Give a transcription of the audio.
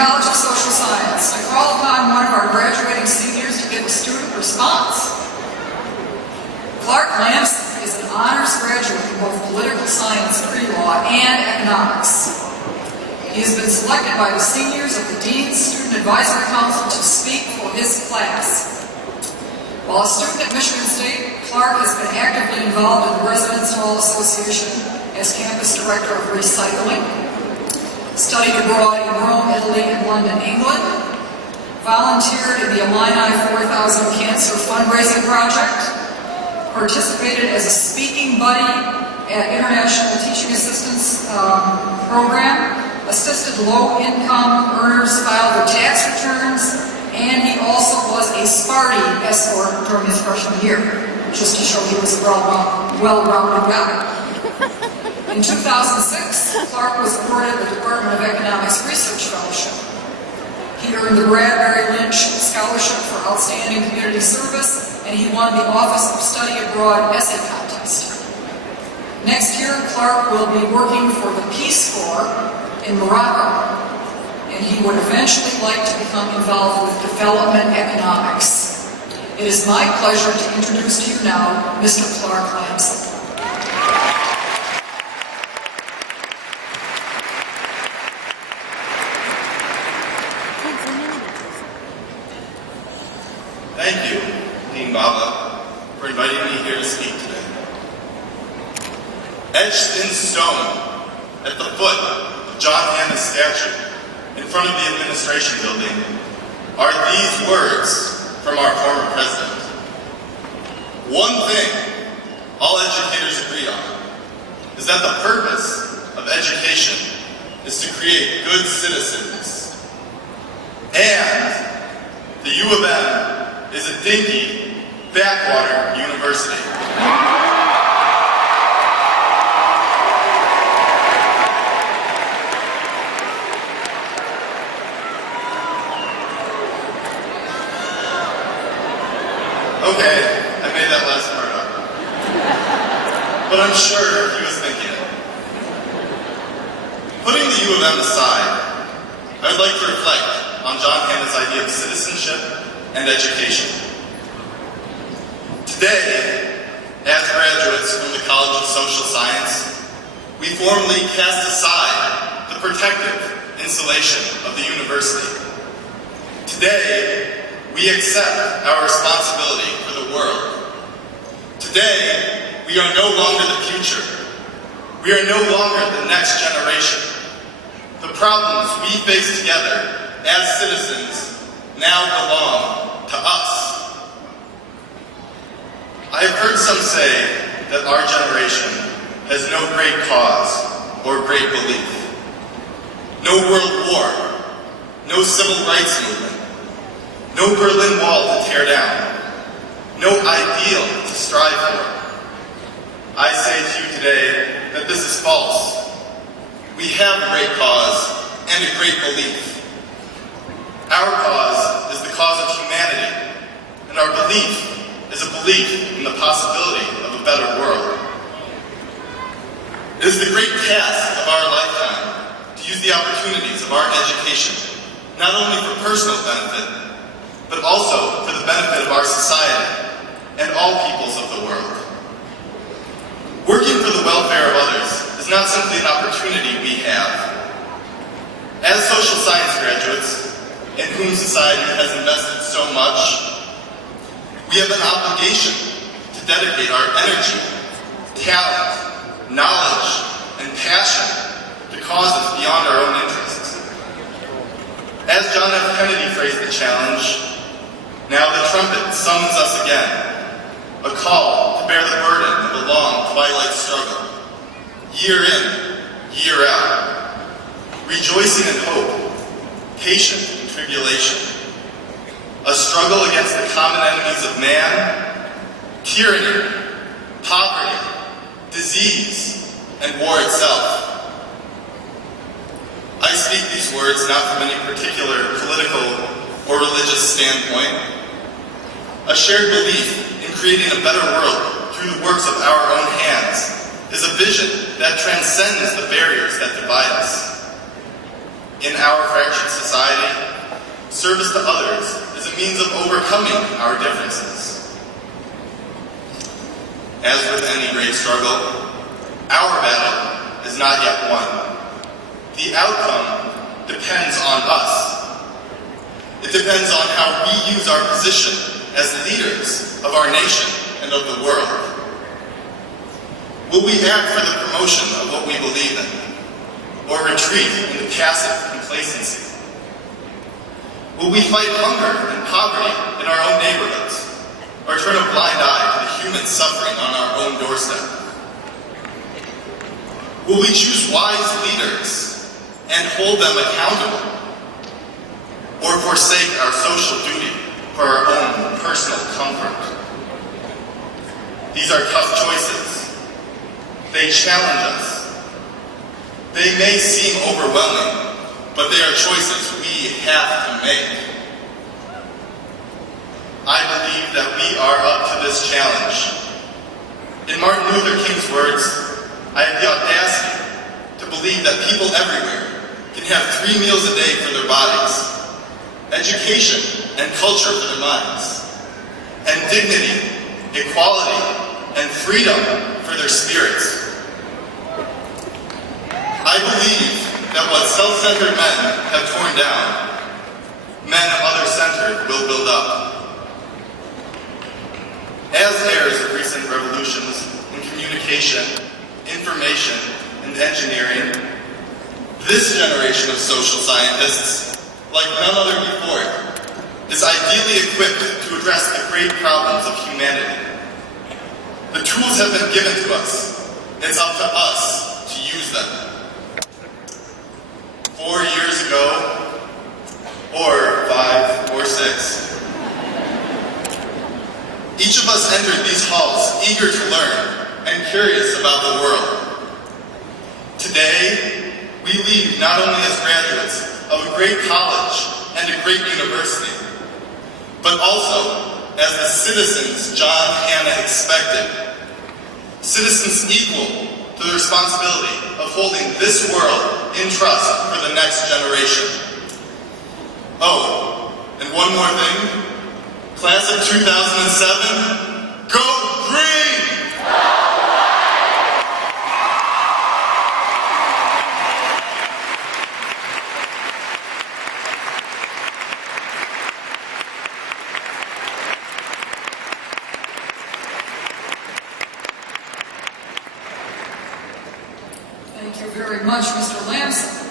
College of Social Science. I call upon one of our graduating seniors to give a student response. Clark Lamson is an honors graduate in both political science, pre-law, and economics. He has been selected by the seniors of the Dean's Student Advisory Council to speak for his class. While a student at Michigan State, Clark has been actively involved in the Residence Hall Association as campus director of recycling, studied abroad in Rome, Italy, and London, England, volunteered in the Illini 4000 Cancer Fundraising Project, participated as a speaking buddy at International Teaching Assistance Program, assisted low-income earners file their tax returns, and he also was a Sparty escort during his freshman year, just to show he was a well-rounded guy. In 2006, Clark was awarded the Department of Economics Research Fellowship. He earned the Bradbury Lynch Scholarship for Outstanding Community Service, and he won the Office of Study Abroad Essay Contest. Next year, Clark will be working for the Peace Corps in Morocco, and he would eventually like to become involved with development economics. It is my pleasure to introduce to you now Mr. Clark Lamson. Thank you, Dean Baba, for inviting me here to speak today. Etched in stone at the foot of John Hanna's statue in front of the administration building are these words from our former president. One thing all educators agree on is that the purpose of education is to create good citizens. And the U of M is a dinky, backwater university. Okay, I made that last part up. But I'm sure he was thinking it. Putting the U of M aside, I would like to reflect on John Hanna's idea of citizenship and education. Today, as graduates from the College of Social Science, we formally cast aside the protective insulation of the university. Today, we accept our responsibility for the world. Today, we are no longer the future. We are no longer the next generation. The problems we face together as citizens now belong to us. I have heard some say that our generation has no great cause or great belief. No world war, no civil rights movement, no Berlin Wall to tear down, no ideal to strive for. I say to you today that this is false. We have a great cause and a great belief. Our cause is the cause of humanity, and our belief is a belief in the possibility of a better world. It is the great task of our lifetime to use the opportunities of our education, not only for personal benefit, but also for the benefit of our society and all peoples of the world. Working for the welfare of others is not simply an opportunity we have. As social science graduates, in whom society has invested so much, we have an obligation to dedicate our energy, talent, knowledge, and passion to causes beyond our own interests. As John F. Kennedy phrased the challenge, now the trumpet summons us again, a call to bear the burden of a long twilight struggle, year in, year out, rejoicing in hope, patient in tribulation, a struggle against the common enemies of man, tyranny, poverty, disease, and war itself. I speak these words not from any particular political or religious standpoint. A shared belief in creating a better world through the works of our own hands is a vision that transcends the barriers that divide us. In our fractured society, service to others is a means of overcoming our differences. As with any great struggle, our battle is not yet won. The outcome depends on us. It depends on how we use our position as leaders of our nation and of the world. Will we act for the promotion of what we believe in, or retreat into passive complacency? Will we fight hunger and poverty in our own neighborhoods, or turn a blind eye to the human suffering on our own doorstep? Will we choose wise leaders and hold them accountable, or forsake our social duty for our own personal comfort? These are tough choices. They challenge us. They may seem overwhelming, but they are choices we have to make. I believe that we are up to this challenge. In Martin Luther King's words, I have the audacity to believe that people everywhere can have 3 meals a day for their bodies, education and culture for their minds, and dignity, equality, and freedom for their spirits. I believe that what self-centered men have torn down, men other-centered will build up. As heirs of recent revolutions in communication, information, and engineering, this generation of social scientists, like none other before it, is ideally equipped to address the great problems of humanity. The tools have been given to us. It's up to us to use them. 4 years ago, or 5 or 6, each of us entered these halls eager to learn and curious about the world. Today, we leave not only as graduates of a great college and a great university, but also as the citizens John Hanna expected. Citizens equal to the responsibility of holding this world in trust for the next generation. Oh, and one more thing. Class of 2007, go green! Thank you very much, Mr. Lamson.